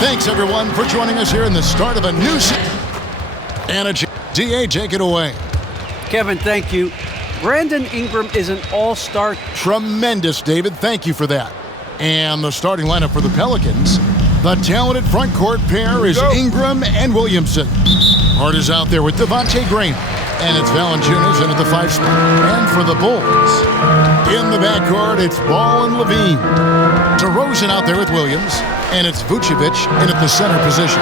Thanks, everyone, for joining us here in the start of a new season. And a DA, take it away. Kevin, thank you. Brandon Ingram is an all-star. Tremendous, David. Thank you for that. And the starting lineup for the Pelicans. The talented front court pair is Ingram and Williamson. Hart is out there with Devontae Graham. And it's Valanciunas in at the 5 spot. And for the Bulls, in the backcourt, it's Ball and Levine. DeRozan out there with Williams. And it's Vucevic in at the center position.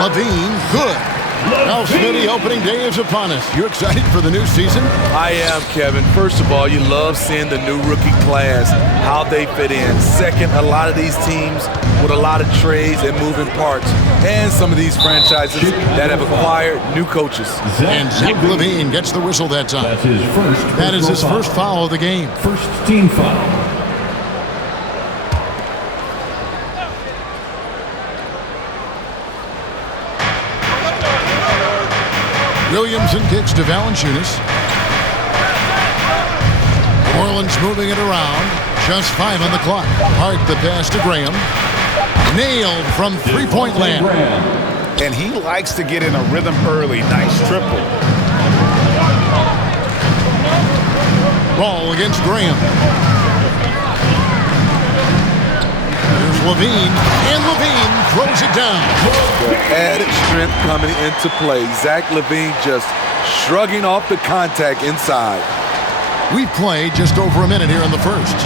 Levine, good. Now, Smitty, opening day is upon us. You excited for the new season? I am, Kevin. First of all, you love seeing the new rookie class, how they fit in. Second, a lot of these teams with a lot of trades and moving parts. And some of these franchises that have acquired new coaches. And Zach LaVine gets the whistle that time. That is his first foul of the game. First team foul. Williamson kicks to Valanciunas. Orleans moving it around. Just 5 on the clock. Hart the pass to Graham. Nailed from three-point land. And he likes to get in a rhythm early. Nice triple. Ball against Graham. There's Levine. And Levine throws it down. The added strength coming into play. Zach LaVine just shrugging off the contact inside. We've played just over a minute here in the first.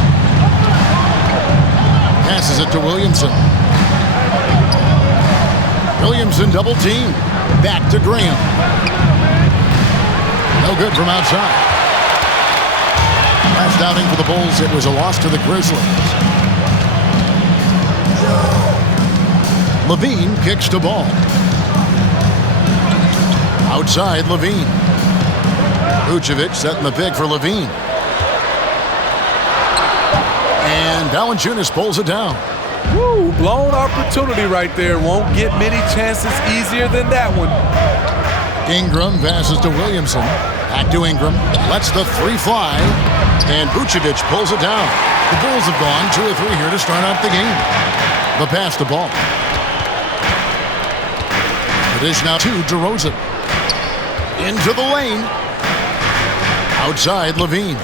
Passes it to Williamson. Williamson double team. Back to Graham. No good from outside. Last outing for the Bulls, it was a loss to the Grizzlies. Levine kicks to Ball. Outside, Levine. Vucevic setting the pick for Levine. And Valanciunas pulls it down. Woo, blown opportunity right there. Won't get many chances easier than that one. Ingram passes to Williamson. Back to Ingram. Lets the 3 fly. And Vucevic pulls it down. The Bulls have gone 2 or 3 here to start out the game. The pass to Ball. It is now to DeRozan. Into the lane. Outside, Levine.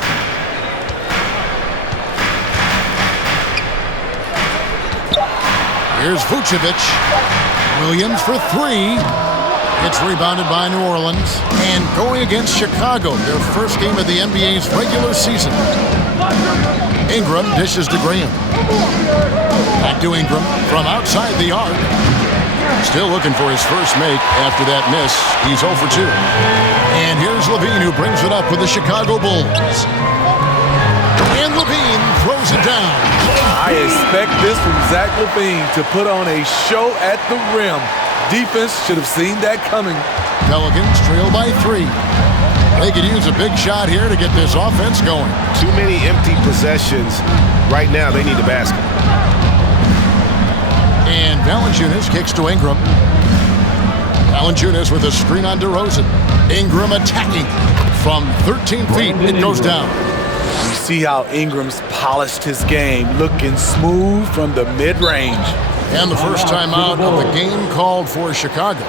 Here's Vucevic. Williams for 3. It's rebounded by New Orleans. And going against Chicago, their first game of the NBA's regular season. Ingram dishes to Graham. Back to Ingram from outside the arc. Still looking for his first make after that miss. He's 0 for 2. And here's Levine who brings it up with the Chicago Bulls. And Levine throws it down. I expect this from Zach LaVine to put on a show at the rim. Defense should have seen that coming. Pelicans trail by 3. They could use a big shot here to get this offense going. Too many empty possessions. Right now, they need the basket. And Valanciunas kicks to Ingram. Valanciunas with a screen on DeRozan. Ingram attacking. From 13 feet, it goes down. You see how Ingram's polished his game, looking smooth from the mid-range. And the first time out of the game called for Chicago.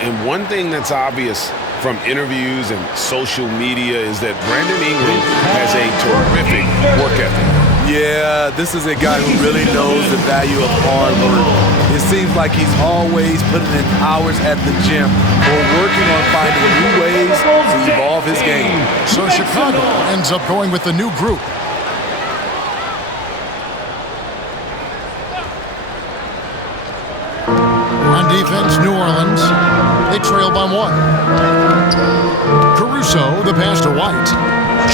And one thing that's obvious from interviews and social media is that Brandon Ingram has a terrific work ethic. Yeah, this is a guy who really knows the value of hard work. It seems like he's always putting in hours at the gym or working on finding new ways to evolve his game. So Chicago ends up going with the new group. On defense, New Orleans. They trail by 1. Caruso, the pass to White.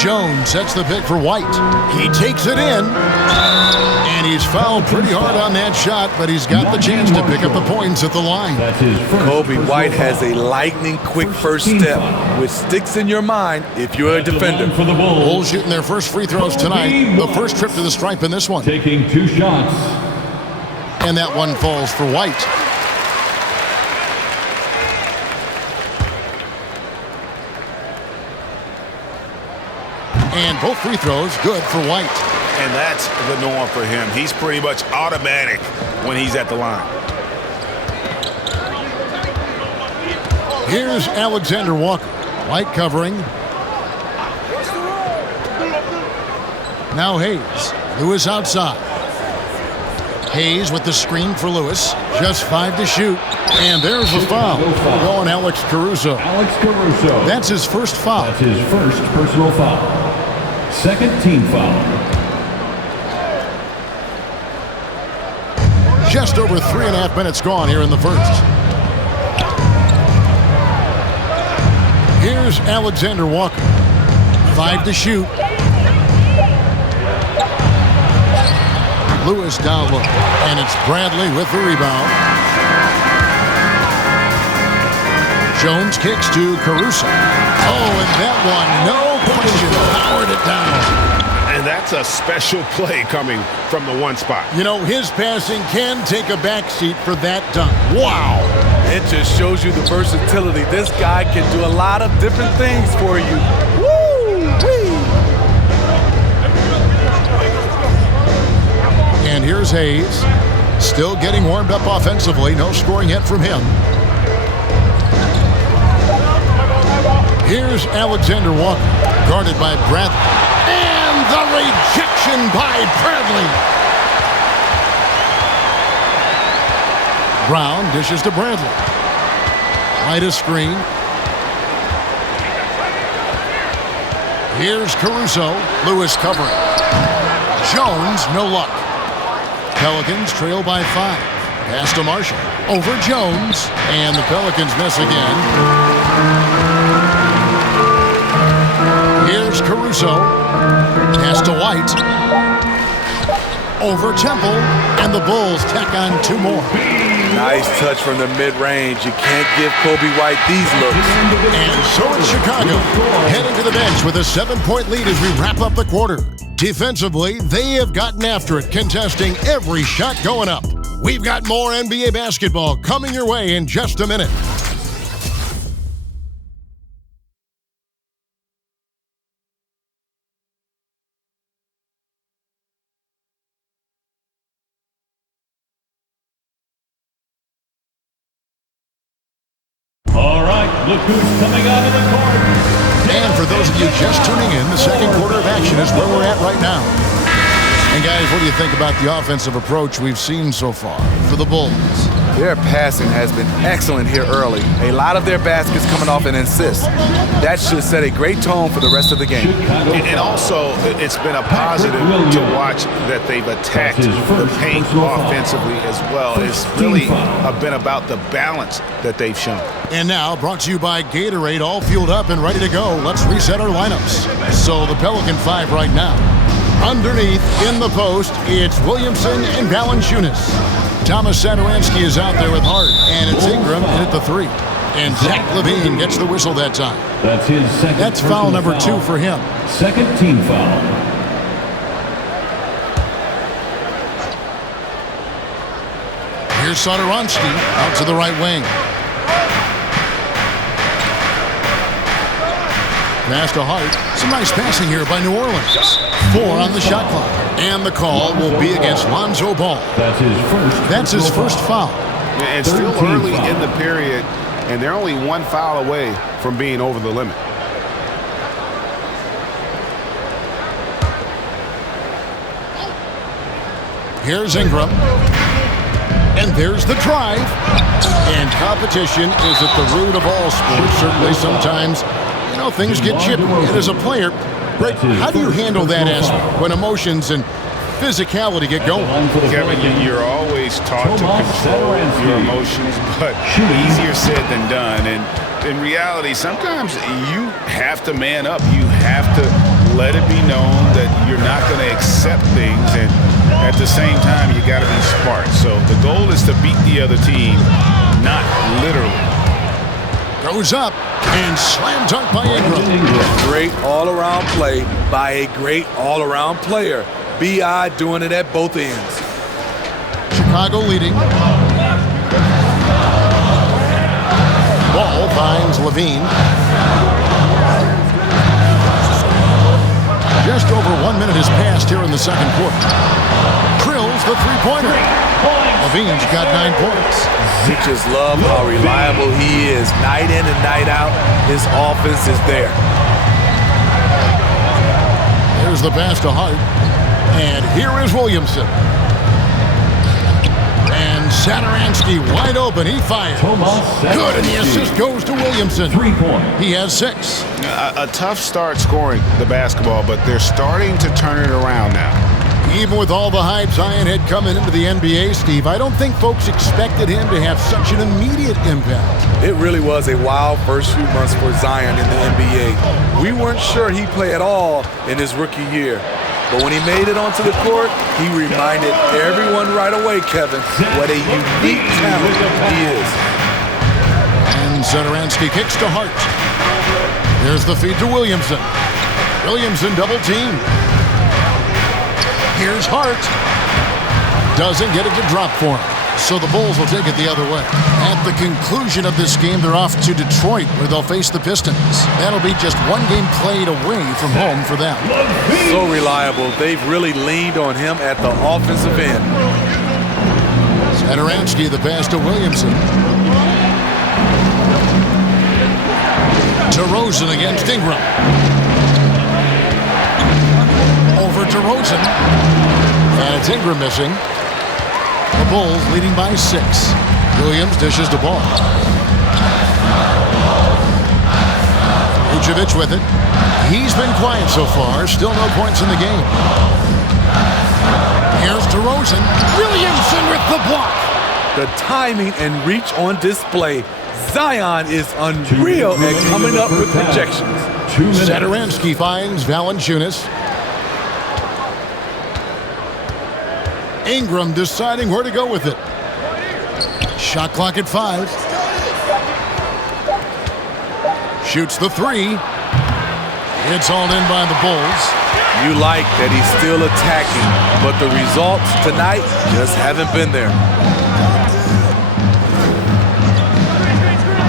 Jones sets the pick for White. He takes it in. And he's fouled pretty hard on that shot, but he's got the chance to pick up the points at the line. Kobe White has a lightning-quick first step, which sticks in your mind if you're a defender. For the Bulls shooting their first free throws tonight. The first trip to the stripe in this one. Taking 2 shots. And that one falls for White. And both free throws good for White. And that's the norm for him. He's pretty much automatic when he's at the line. Here's Alexander Walker. White covering. Now Hayes. Lewis outside. Hayes with the screen for Lewis. Just 5 to shoot. And there's the foul. Going Alex Caruso. Alex Caruso. That's his first foul. That's his first personal foul. Second team foul. Just over 3.5 minutes gone here in the first. Here's Alexander Walker. 5 to shoot. Lewis down low. And it's Bradley with the rebound. Jones kicks to Caruso. Oh, and that one, no question, powered it down. And that's a special play coming from the one spot. You know, his passing can take a backseat for that dunk. Wow. It just shows you the versatility. This guy can do a lot of different things for you. Woo-wee. And here's Hayes. Still getting warmed up offensively. No scoring yet from him. Here's Alexander Walker. Guarded by Bradley. And the rejection by Bradley. Brown dishes to Bradley. Right a screen. Here's Caruso. Lewis covering. Jones, no luck. Pelicans trail by 5. Pass to Marshall. Over Jones. And the Pelicans miss again. Here's Caruso. Pass to White. Over Temple. And the Bulls tack on 2 more. Nice touch from the mid-range. You can't give Kobe White these looks. And so it's Chicago heading to the bench with a 7-point lead as we wrap up the quarter. Defensively, they have gotten after it, contesting every shot going up. We've got more NBA basketball coming your way in just a minute. All right, look who's coming out of the court. And for those of you just tuning in, the second quarter of action is where we're at right now. And guys, what do you think about the offensive approach we've seen so far for the Bulls? Their passing has been excellent here early. A lot of their baskets coming off an assist. That should set a great tone for the rest of the game. And also, it's been a positive to watch that they've attacked the paint offensively as well. It's really been about the balance that they've shown. And now, brought to you by Gatorade, all fueled up and ready to go. Let's reset our lineups. So the Pelican 5 right now. Underneath, in the post, it's Williamson and Valanciunas. Thomas Satoransky is out there with Hart, and it's Ingram in at the 3. And Zach LaVine gets the whistle that time. That's his second. That's foul number 2 for him. Second team foul. Here's Satoransky out to the right wing. Pass to Hart. Some nice passing here by New Orleans. 4 on the shot clock. And the call will be against Lonzo Ball. That's his first foul. And it's still early in the period, and they're only 1 foul away from being over the limit. Here's Ingram. And there's the drive. And competition is at the root of all sports. Certainly sometimes, you know, things get chippy. And as a player, Greg, how do you handle that aspect when emotions and physicality get going? Kevin, you're always taught to control your emotions, but easier said than done. And in reality, sometimes you have to man up. You have to let it be known that you're not going to accept things. And at the same time, you got to be smart. So the goal is to beat the other team, not literally. Goes up and slam dunk by Ingram. Great all-around play by a great all-around player. B.I. doing it at both ends. Chicago leading. Ball finds LaVine. Just over 1 minute has passed here in the second quarter. Drills the three-pointer. Levine's got 9 points. You just love how reliable he is. Night in and night out, his offense is there. There's the pass to Hart. And here is Williamson. And Saturansky wide open. He fires. Good, and the assist goes to Williamson. 3 points. He has 6. A tough start scoring the basketball, but they're starting to turn it around now. Even with all the hype Zion had coming into the NBA, Steve, I don't think folks expected him to have such an immediate impact. It really was a wild first few months for Zion in the NBA. We weren't sure he'd play at all in his rookie year. But when he made it onto the court, he reminded everyone right away, Kevin, what a unique talent he is. And Saturansky kicks to Hart. There's the feed to Williamson. Williamson double team. Here's Hart. Doesn't get it to drop for him. So the Bulls will take it the other way. At the conclusion of this game, they're off to Detroit, where they'll face the Pistons. That'll be just one game played away from home for them. So reliable. They've really leaned on him at the offensive end. Saturansky, the pass to Williamson. DeRozan against Ingram. Over DeRozan. And it's Ingram missing. The Bulls leading by 6. Williams dishes the ball. Vucevic with it. He's been quiet so far. Still no points in the game. Here's DeRozan. Williamson with the block. The timing and reach on display. Zion is unreal at coming up with projections. Saturansky finds Valanciunas. Ingram deciding where to go with it. Shot clock at 5. Shoots the 3. It's hauled in by the Bulls. You like that he's still attacking, but the results tonight just haven't been there.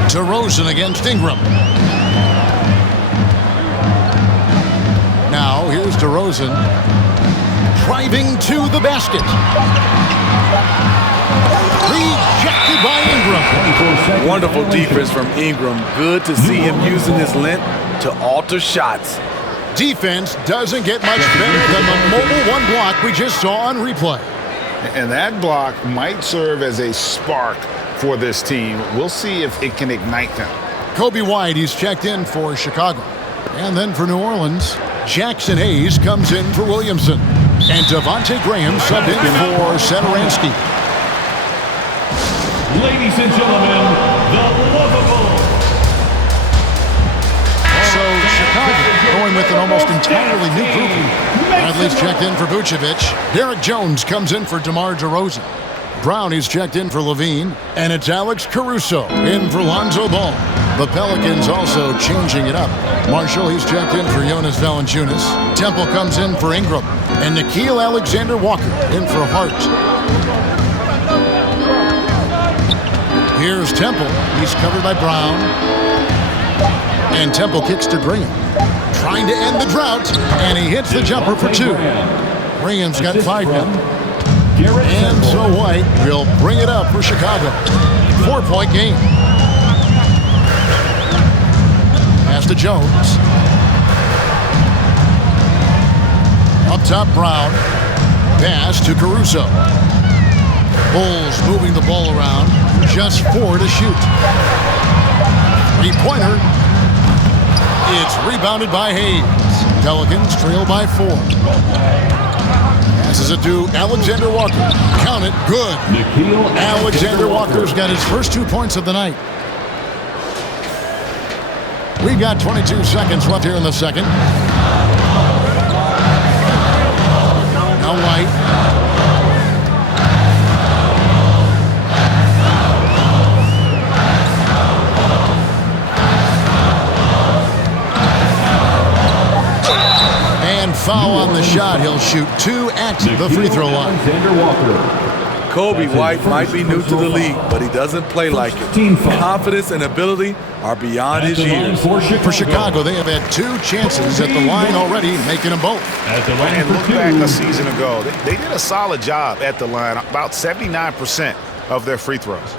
DeRozan against Ingram. Now here's DeRozan driving to the basket. Rejected by Ingram. Wonderful defense from Ingram. Good to see him using his length to alter shots. Defense doesn't get much better than the mobile one block we just saw on replay. And that block might serve as a spark for this team. We'll see if it can ignite them. Kobe White, he's checked in for Chicago. And then for New Orleans, Jackson Hayes comes in for Williamson. And Devontae Graham subbed in for Saturansky. Ladies and gentlemen, the lovable. So Chicago going with an almost entirely new group. Bradley's checked in for Vucevic. Derek Jones comes in for DeMar DeRozan. Brownie's checked in for Levine. And it's Alex Caruso in for Lonzo Ball. The Pelicans also changing it up. Marshall, he's checked in for Jonas Valanciunas. Temple comes in for Ingram. And Nickeil Alexander-Walker in for Hart. Here's Temple. He's covered by Brown. And Temple kicks to Graham. Trying to end the drought. And he hits the jumper for 2. Graham's got 5 now. And so White will bring it up for Chicago. 4-point game. Pass to Jones. Up top, Brown. Pass to Caruso. Bulls moving the ball around. Just 4 to shoot. 3-pointer. It's rebounded by Hayes. Pelicans trail by 4. Passes it to Alexander Walker. Count it. Good. Alexander Walker's got his first 2 points of the night. We've got 22 seconds left here in the second. Now White. And foul on the shot. He'll shoot 2 at the free throw line. Alexander Walker. Kobe White might be new to the league, but he doesn't play like it. Confidence and ability are beyond his years. For Chicago, they have had 2 chances at the line already, making them both. And look back a season ago. They did a solid job at the line, about 79% of their free throws.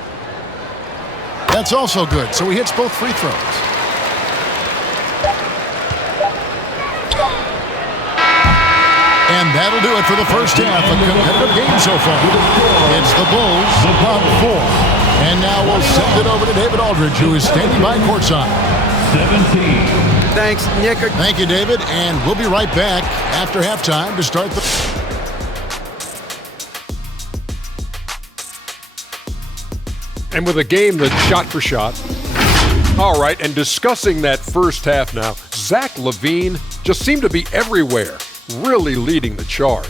That's also good, so he hits both free throws. And that'll do it for the first half. A competitive game so far. It's the Bulls up 4. And now we'll send it over to David Aldridge, who is standing by courtside. 17. Thanks, Nick. Thank you, David. And we'll be right back after halftime to start the... And with a game that's shot for shot. All right, and discussing that first half now, Zach LaVine just seemed to be everywhere, really leading the charge.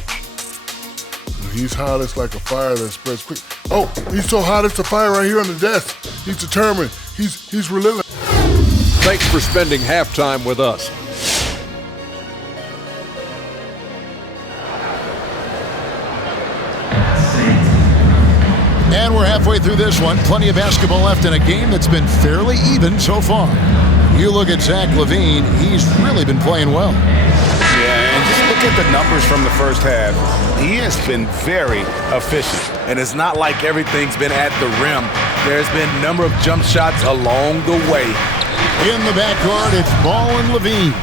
He's hot, it's like a fire that spreads quick. Oh, he's so hot, it's a fire right here on the desk. He's determined. He's relentless. Thanks for spending halftime with us. And we're halfway through this one. Plenty of basketball left in a game that's been fairly even so far. You look at Zach LaVine, he's really been playing well. Yeah, and just look at the numbers from the first half. He has been very efficient. And it's not like everything's been at the rim. There's been a number of jump shots along the way. In the backcourt, it's Ball and LaVine.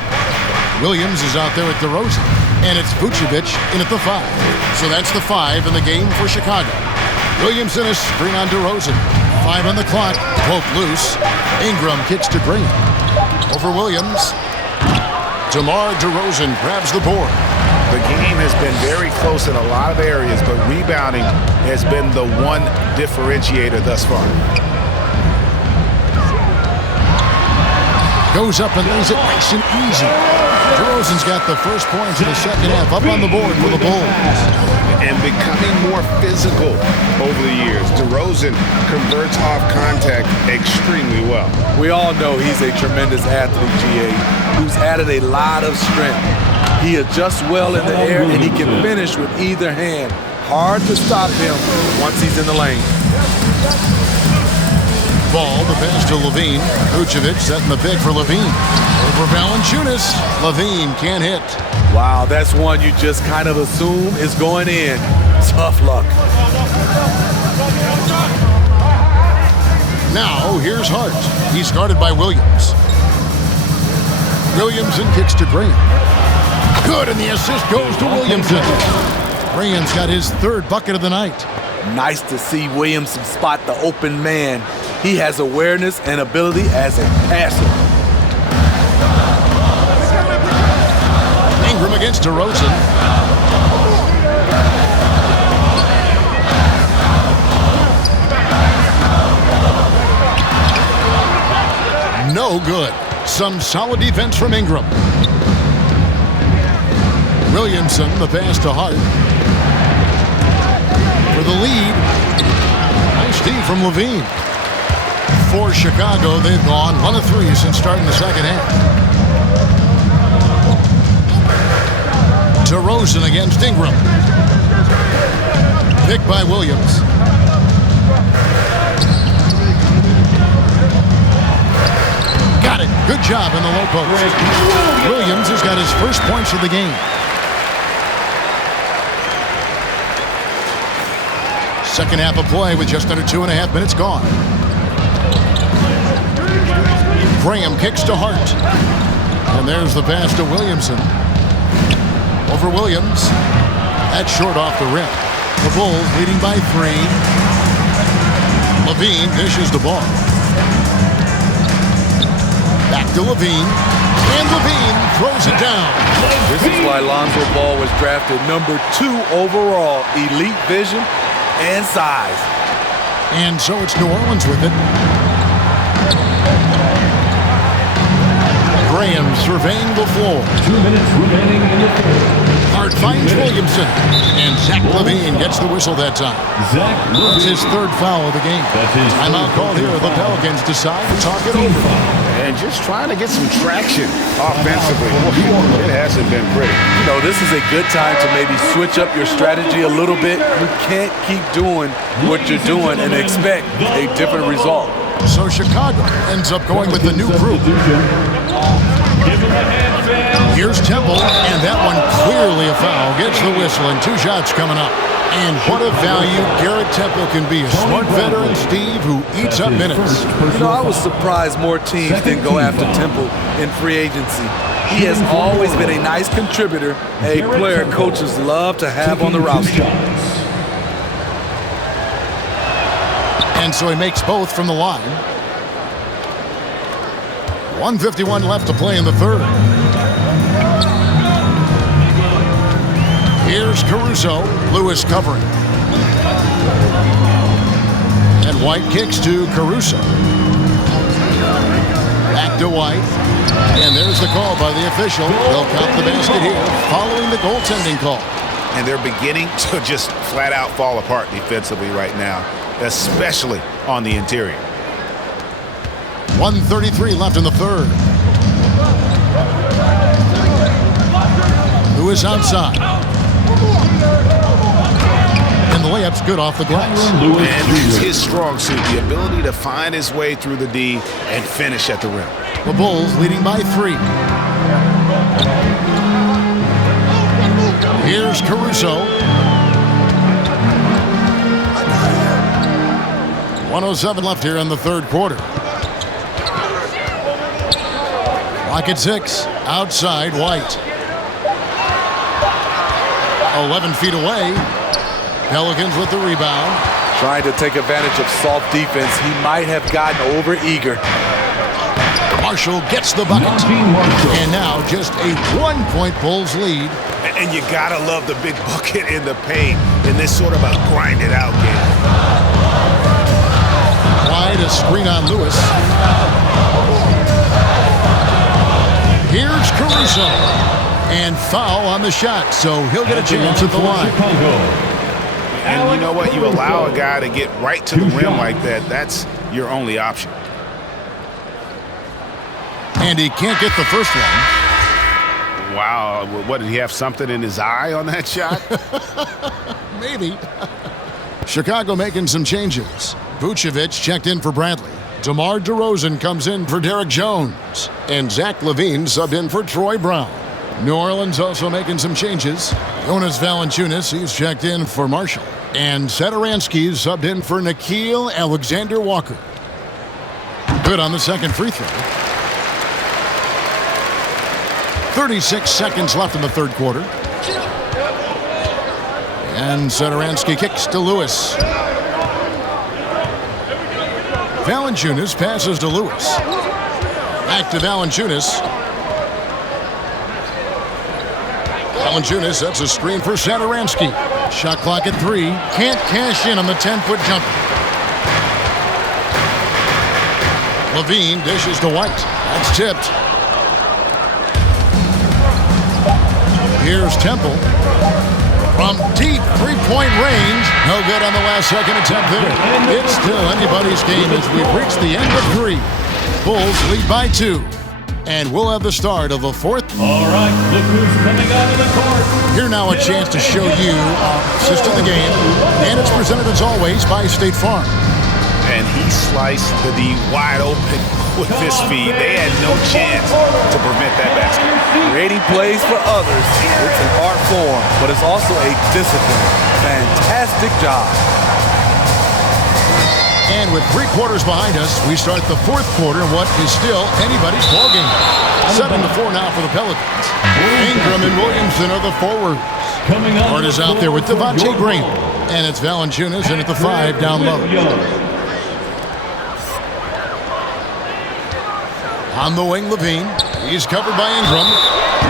Williams is out there at DeRozan. And it's Vucevic in at the 5. So that's the 5 in the game for Chicago. Williams in a screen on DeRozan. 5 on the clock. Poke loose. Ingram kicks to Green. Over Williams. DeMar DeRozan grabs the board. The game has been very close in a lot of areas, but rebounding has been the one differentiator thus far. Goes up and lays it nice and easy. DeRozan's got the first points in the second half up on the board for the Bulls. And becoming more physical over the years. DeRozan converts off contact extremely well. We all know he's a tremendous athlete, GA, who's added a lot of strength. He adjusts well in the air, and he can finish with either hand. Hard to stop him once he's in the lane. Ball, the pass to LaVine. Vucevic setting the pick for LaVine. Over Valanciunas. LaVine can't hit. Wow, that's one you just kind of assume is going in. Tough luck. Now, here's Hart. He's guarded by Williams. Williamson kicks to Graham. Good, and the assist goes to Williamson. Graham's got his 3rd bucket of the night. Nice to see Williamson spot the open man. He has awareness and ability as a passer. Ingram against DeRozan. No good. Some solid defense from Ingram. Williamson, the pass to Hart. For the lead. Nice D from LaVine. For Chicago, they've gone 1 of 3 since starting the second half. DeRozan against Ingram. Picked by Williams. Got it. Good job in the low post. Williams has got his first points of the game. Second half of play with just under 2.5 minutes gone. Graham kicks to Hart. And there's the pass to Williamson. Over Williams. That's short off the rim. The Bulls leading by 3. LaVine dishes the ball. Back to LaVine. And LaVine throws it down. This is why Lonzo Ball was drafted number 2 overall. Elite vision and size. And so it's New Orleans with it. Graham surveying the floor. 2 minutes remaining in the third. Hart finds Williamson. And Zach LaVine gets the whistle that time. That's his 3rd foul of the game. Timeout called here. The Pelicans decide to talk it over. and just trying to get some traction offensively. It hasn't been pretty. You know, this is a good time to maybe switch up your strategy a little bit. You can't keep doing what you're doing and expect a different result. So Chicago ends up going with the new group. Here's Temple, and that one clearly a foul. Gets the whistle, and 2 shots coming up. And what a value Garrett Temple can be. A smart veteran, Steve, who eats up minutes. You know, I was surprised more teams didn't go after Temple in free agency. He has always been a nice contributor, a player coaches love to have on the roster. And so he makes both from the line. 1:51 left to play in the third. Here's Caruso. Lewis covering. And White kicks to Caruso. Back to White. And there's the call by the official. They'll count the basket here following the goaltending call. And they're beginning to just flat out fall apart defensively right now, especially on the interior. 1:33 left in the third. Lewis outside. And the layup's good off the glass. And it's his strong suit, the ability to find his way through the D and finish at the rim. The Bulls leading by 3. Here's Caruso. 1:07 left here in the third quarter. Clock at 6. Outside, White. 11 feet away. Pelicans with the rebound. Trying to take advantage of soft defense. He might have gotten over-eager. Marshall gets the bucket. And now just a 1-point Bulls lead. And you gotta love the big bucket in the paint in this sort of a grind-it-out game. Wide, a screen on Lewis. Here's Caruso. And foul on the shot, so he'll get a chance at the line. And you know what? You allow a guy to get right to the rim like that, that's your only option. And he can't get the first one. Wow, what, did he have something in his eye on that shot? Maybe. Chicago making some changes. Vucevic checked in for Bradley. DeMar DeRozan comes in for Derek Jones. And Zach LaVine subbed in for Troy Brown. New Orleans also making some changes. Jonas Valanciunas, he's checked in for Marshall. And Satoransky's subbed in for Nickeil Alexander-Walker. Good on the second free throw. 36 seconds left in the third quarter. And Satoransky kicks to Lewis. Valanciunas passes to Lewis. Back to Valanciunas. Valanciunas sets a screen for Satoransky. Shot clock at 3. Can't cash in on the 10-foot jumper. LaVine dishes to White. That's tipped. Here's Temple. From deep three-point range. No good on the last second attempt there. It's still anybody's game as we've reached the end of 3. Bulls lead by 2. And we'll have the start of the fourth. All right, look who's coming out of the court. Here now a chance to show you our assist in the game. And it's presented as always by State Farm. And he sliced the D wide open with his feet. They had no chance to prevent that basket. Creating plays for others. It's an art form, but it's also a discipline. Fantastic job. And with 3 quarters behind us, we start the fourth quarter in what is still anybody's ballgame. 7-4 now for the Pelicans. Ingram and Williamson are the forwards. Hart is out there with Devontae Green. And it's Valanciunas in at the 5 down low. On the wing, LaVine. He's covered by Ingram.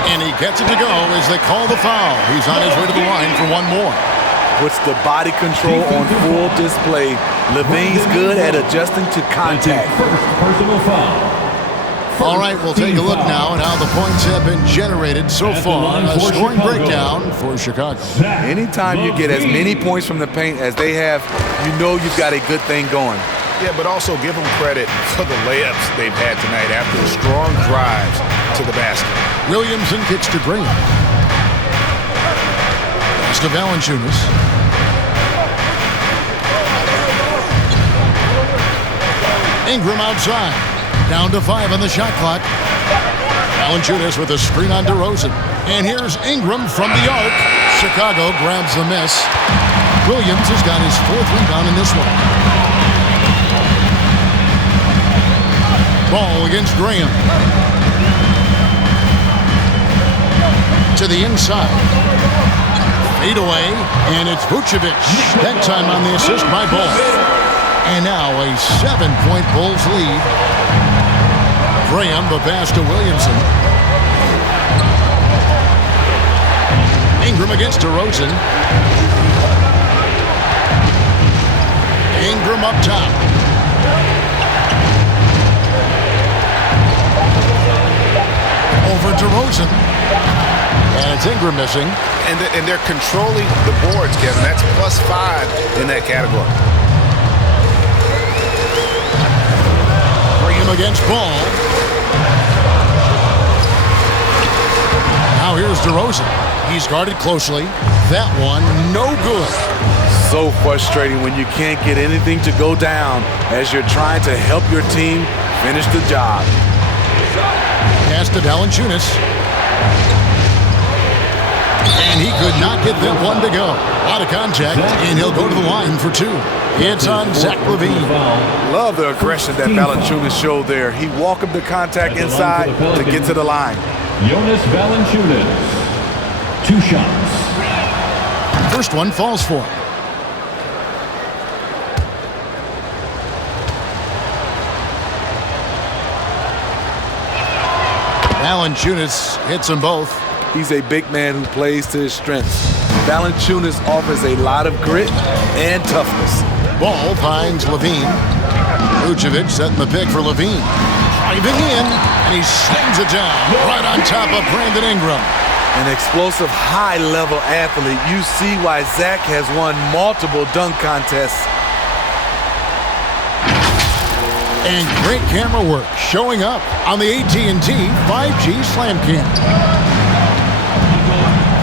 And he gets it to go as they call the foul. He's on his way to the line for one more. Puts the body control on full display. LaVine's good at adjusting to contact. Personal foul. All right, we'll take a look now at how the points have been generated so far. A scoring breakdown for Chicago. Anytime you get as many points from the paint as they have, you know you've got a good thing going. Yeah, but also give them credit for the layups they've had tonight after strong drives to the basket. Williamson kicks to Green. Pass to Valanciunas. Ingram outside. Down to 5 on the shot clock. Valanciunas with a screen on DeRozan. And here's Ingram from the arc. Chicago grabs the miss. Williams has got his 4th rebound in this one. Ball against Graham. To the inside. Fade away, and it's Vucevic. That time on the assist by Ball. And now a 7-point Bulls lead. Graham, the pass to Williamson. Ingram against DeRozan. Ingram up top. Over DeRozan. And it's Ingram missing. And they're controlling the boards, Kevin. That's +5 in that category. Graham against Ball. Now here's DeRozan. He's guarded closely. That one, no good. So frustrating when you can't get anything to go down as you're trying to help your team finish the job. Pass to Valanciunas. And he could not get that one to go. Out of contact, and he'll go to the line for 2. It's on Zach LaVine. Love the aggression that Valanciunas showed there. He welcomed the contact inside to get to the line. Jonas Valanciunas, 2 shots. First one falls for him. Valanciunas hits them both. He's a big man who plays to his strengths. Valanciunas offers a lot of grit and toughness. Ball finds LaVine. Vucevic setting the pick for LaVine. Driving in, and he slings it down right on top of Brandon Ingram. An explosive, high-level athlete. You see why Zach has won multiple dunk contests. And great camera work showing up on the AT&T 5G Slam Cam.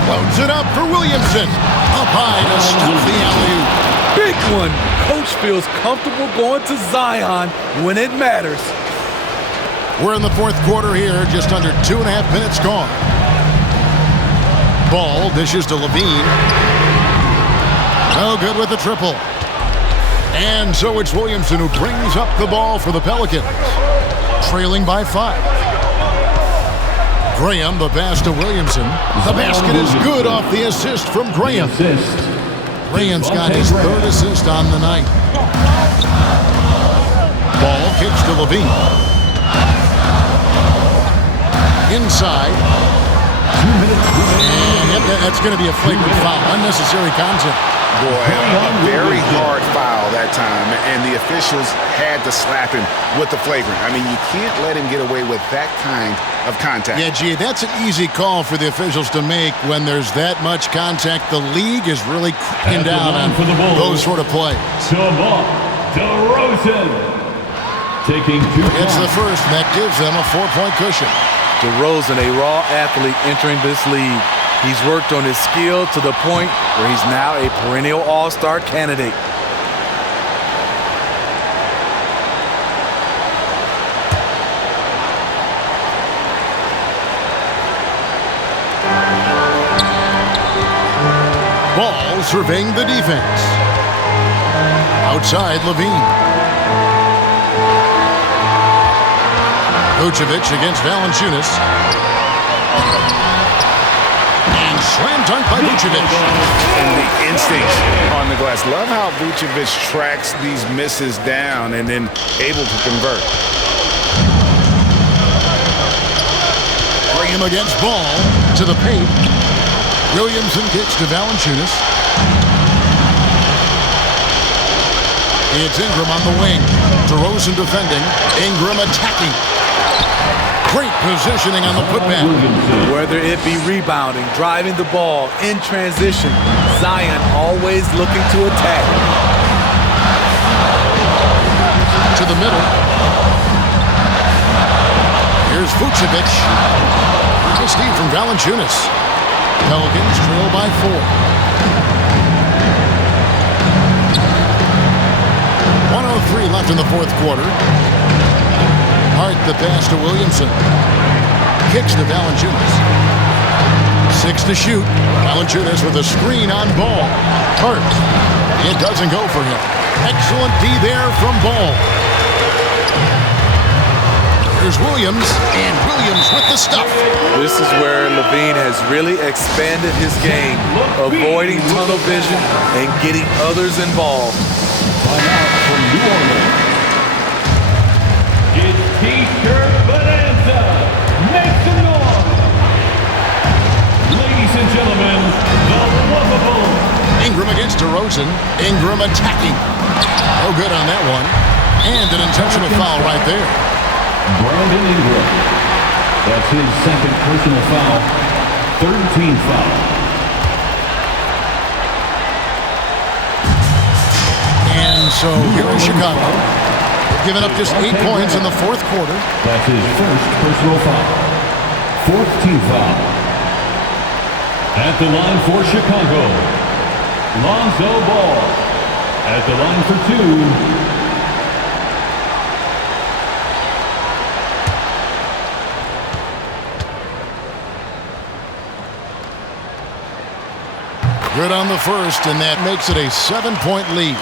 Loads it up for Williamson. Up high to stop the alley-oop. Big one. Coach feels comfortable going to Zion when it matters. We're in the 4th quarter here, just under 2.5 minutes gone. Ball dishes to LaVine. No good with the triple. And so it's Williamson who brings up the ball for the Pelicans, trailing by 5. Graham, the pass to Williamson. The basket is good off the assist from Graham. Graham's got his 3rd assist on the night. Ball kicks to LaVine. Inside. 2 minutes remaining. And that's going to be a flagrant foul. Unnecessary contact. Boy, a very hard foul that time, and the officials had to slap him with the flagrant. I mean, you can't let him get away with that kind of contact. Yeah, gee, that's an easy call for the officials to make when there's that much contact. The league is really cracking down on those sort of plays. DeRozan taking 2 It's the first, and that gives them a 4-point cushion. DeRozan, a raw athlete entering this league. He's worked on his skill to the point where he's now a perennial all-star candidate. Ball surveying the defense. Outside, LaVine. Vucevic against Valanciunas. And slam dunk by Vucevic. And the instincts on the glass. Love how Vucevic tracks these misses down and then able to convert. Graham against Ball to the paint. Williamson kicks to Valanciunas. It's Ingram on the wing. DeRozan defending. Ingram attacking. Great positioning on the putback. Whether it be rebounding, driving the ball, in transition, Zion always looking to attack. middle. Here's Vucevic. Nice steal from Valanciunas. Pelicans trail by 4. 1:03 left in the fourth quarter. Hart the pass to Williamson. Kicks to Valanciunas. 6 to shoot. Valanciunas with a screen on Ball. Hart. It doesn't go for him. Excellent D there from Ball. Here's Williams, and Williams with the stuff. This is where Levine has really expanded his game, avoiding tunnel vision and getting others involved. Timeout from New Orleans. It's T-shirt bonanza. Make some noise. Ladies and gentlemen, the lovable. Ingram against DeRozan. Ingram attacking. No good on that one. And an intentional foul right there. Brandon Ingram. That's his second personal foul. 13 foul. And so here is Chicago. Giving up just 8 points in the fourth quarter. That's his first personal foul. Fourth team foul. At the line for Chicago, Lonzo Ball. At the line for 2. Good on the first, and that makes it a 7-point lead.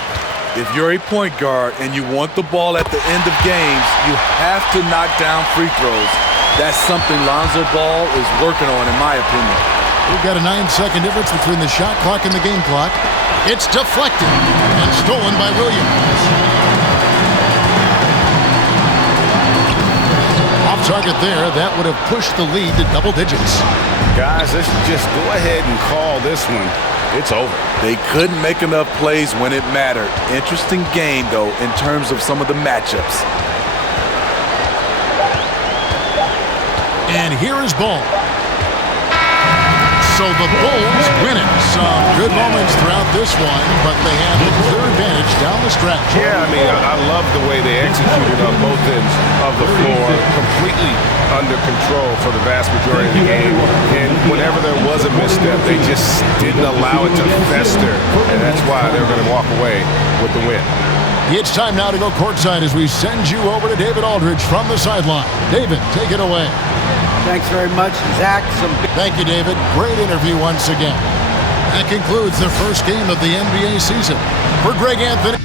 If you're a point guard and you want the ball at the end of games, you have to knock down free throws. That's something Lonzo Ball is working on, in my opinion. We've got a 9-second difference between the shot clock and the game clock. It's deflected and stolen by Williams. Off target there, that would have pushed the lead to double digits. Guys, let's just go ahead and call this one. It's over. They couldn't make enough plays when it mattered. Interesting game, though, in terms of some of the matchups. And here is Ball. So the Bulls win it. Some good moments throughout this one, but they have the clear advantage down the stretch. Yeah, I mean, I love the way they executed on both ends of the floor. Completely under control for the vast majority of the game. And whenever there was a misstep, they just didn't allow it to fester. And that's why they're going to walk away with the win. It's time now to go courtside as we send you over to David Aldridge from the sideline. David, take it away. Thanks very much, Zach. Thank you, David. Great interview once again. That concludes the first game of the NBA season. For Greg Anthony.